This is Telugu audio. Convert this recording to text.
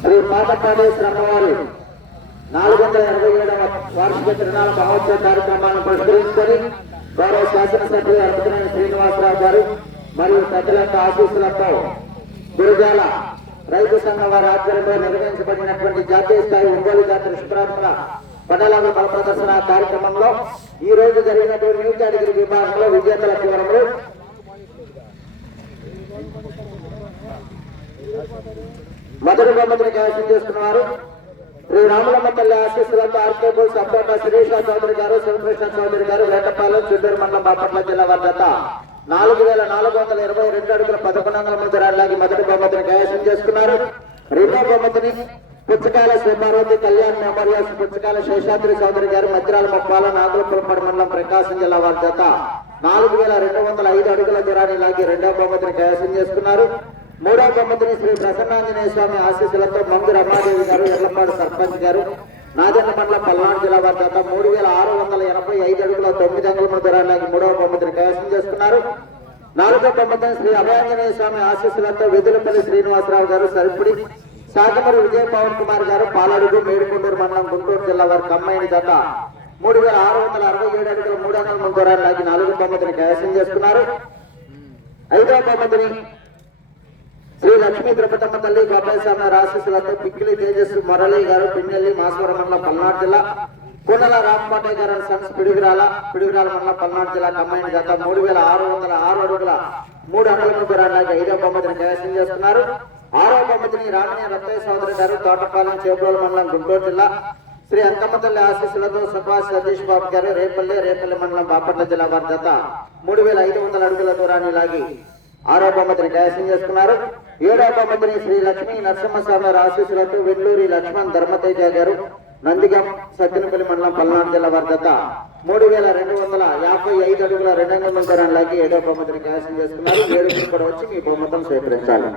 శ్రీ పాతపాడేశ్వర అమ్మవారి నాలుగు వందల ఎనభై ఏడవ వార్షిక తిరునాళ మహోత్సవ కార్యక్రమాలను పరిష్కరించుకొని గౌరవ శాసనసభ్యులు అర్పతినేని శ్రీనివాసరావు గారు మరియు పెద్దలంత ఆశీస్సులతో గురుజాల రైతు సంఘం వారి ఆధ్వర్యంలో నిర్వహించబడినటువంటి జాతీయ స్థాయి ఒంగోలు జాతర శుభ్రాత్మక పడలాల బల ప్రదర్శన కార్యక్రమంలో ఈ రోజు జరిగినటువంటి న్యూ కేటగిరీ విభాగంలో విజేతల వివరములు మొదటి బహుమతిని కైవసం చేసుకున్నారు శ్రీ రాములమ్మ తల్లి ఆశీస్సులతో ఆర్కే బోల్స్ శిరీష చౌదరి గారు శివకృష్ణ చౌదరి గారు వేటపాలెం చిత్తూరు మండలం బాపట్ల జిల్లా వద్ద నాలుగు వేల నాలుగు వందల ఇరవై రెండు అడుగుల పదకొండు వందల మంది రాళ్ళకి మొదటి బహుమతిని కైవసం చేసుకున్నారు. రెండో బహుమతిని పుచ్చకాయల శ్రీపార్వతి కళ్యాణ్ మెమోరియల్స్ పుచ్చకాయల శేషాద్రి చౌదరి గారు మధ్యరాల మొప్పాల నాగులపురపడి మండలం ప్రకాశం జిల్లా వారి జత నాలుగు వేల రెండు వందల ఐదు అడుగుల దూరాన్ని లాగి రెండో బహుమతిని కైవసం చేసుకున్నారు. మూడవ మంత్రి శ్రీ ప్రసన్నాంజనేయ స్వామి ఆశీస్సులతో మందు రమాదేవి గారు ఎర్లపాడు సర్పంచ్ గారు నాదెండ మండలం పల్నాడు జిల్లా వారి జత మూడు వేల ఆరు వందల ఎనభై ఐదు అడుగుల తొమ్మిది అంగుల దూరాన్ని మూడవ బహుమతిని కైవసం చేసుకున్నారు. నాలుగో బహుమతిని శ్రీ అభయాంజనేయ స్వామి ఆశీస్సులతో వెదులపల్లి శ్రీనివాసరావు గారు సరిపుడి శాఖమరి విజయ పవన్ కుమార్ గారు పాలడుగు మేడుకొండూరు మండలం గుంటూరు జిల్లా వారి అమ్మాయిని జత మూడు వేల ఆరు వందల అరవై ఏడు అడుగుల మూడు అంగుల మంది లాగి నాలుగో బహుమతిని కైవసం చేసుకున్నారు. ఐదవ బహుమతిని శ్రీ లక్ష్మీ ద్రపతమ్మ తల్లి గోపాలస్వామి రాశిసులతో పిక్కిలి తేజస్సు మురళి గారు పిన్నెల్లి మాసవరం మండలం పల్నాడు జిల్లా కొండల రామపాటయ్య గారు సన్స్ పిడుగురాల పిడుగురాల మండలం పల్నాడు జిల్లా కమ్మాయిని గత మూడు వేల ఆరు వందల ఆరు అడుగుల మూడు అడుగుల ముగ్గురు ఐదో బహుమతిని జయసం చేస్తున్నారు. ఆరో బహుమతిని రామిని రత్తయ్య సోదరి గారు తోటపాలెం చేబ్రోలు మండలం గుంటూరు జిల్లా శ్రీ అంకమ్మ తల్లి ఆశీస్సులతో సుభాష్ సతీష్ బాబు గారు రేపల్లె రేపల్లి మండలం బాపట్ల జిల్లా వారి జత మూడు వేల ఐదు వందల అడుగుల దూరాన్ని లాగి ఆరో బహుమతిని కైవసం చేసుకున్నారు. ఏడో బహుమతిని శ్రీ లక్ష్మీ నరసింహస్వామి ఆశీస్సులతో వెల్లూరి లక్ష్మణ్ ధర్మతేజ గారు నందిగం సత్యనపల్లి మండలం పల్నాడు జిల్లా వర్ధత మూడు వేల రెండు వందల యాభై ఐదు అడుగుల రెండు వందల దూరానికి ఏడో బహుమతిని కైవసం చేసుకున్నారు. ఏడుగురు కూడా వచ్చి మీ బహుమతం స్వీకరించాలి.